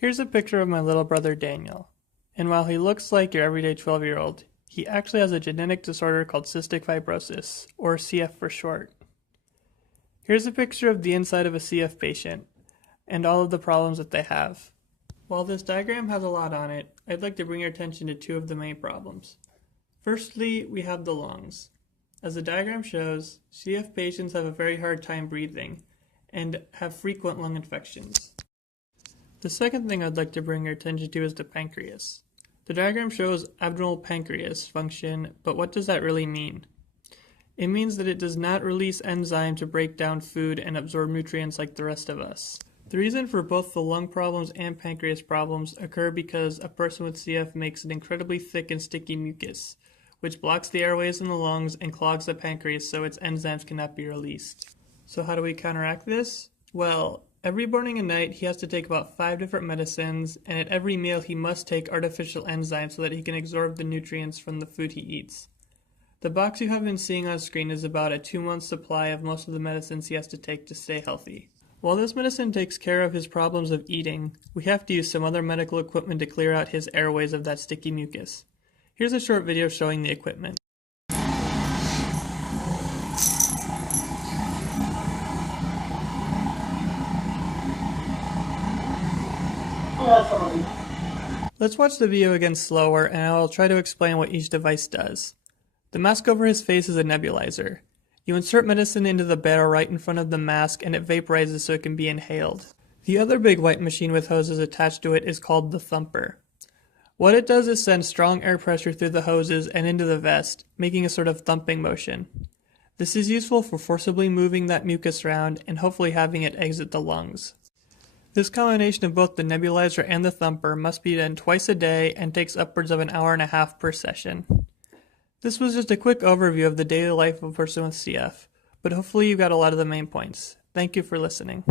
Here's a picture of my little brother Daniel. And while he looks like your everyday 12-year-old, he actually has a genetic disorder called cystic fibrosis, or CF for short. Here's a picture of the inside of a CF patient, and all of the problems that they have. While this diagram has a lot on it, I'd like to bring your attention to two of the main problems. Firstly, we have the lungs. As the diagram shows, CF patients have a very hard time breathing, and have frequent lung infections. The second thing I'd like to bring your attention to is the pancreas. The diagram shows abnormal pancreas function, but what does that really mean? It means that it does not release enzyme to break down food and absorb nutrients like the rest of us. The reason for both the lung problems and pancreas problems occur because a person with CF makes an incredibly thick and sticky mucus, which blocks the airways in the lungs and clogs the pancreas so its enzymes cannot be released. So how do we counteract this? Well, every morning and night he has to take about 5 different medicines, and at every meal he must take artificial enzymes so that he can absorb the nutrients from the food he eats. The box you have been seeing on screen is about a 2-month supply of most of the medicines he has to take to stay healthy. While this medicine takes care of his problems of eating, we have to use some other medical equipment to clear out his airways of that sticky mucus. Here's a short video showing the equipment. Let's watch the video again slower, and I will try to explain what each device does. The mask over his face is a nebulizer. You insert medicine into the barrel right in front of the mask and it vaporizes so it can be inhaled. The other big white machine with hoses attached to it is called the thumper. What it does is send strong air pressure through the hoses and into the vest, making a sort of thumping motion. This is useful for forcibly moving that mucus around and hopefully having it exit the lungs. This combination of both the nebulizer and the thumper must be done twice a day and takes upwards of an hour and a half per session. This was just a quick overview of the daily life of a person with CF, but hopefully you got a lot of the main points. Thank you for listening.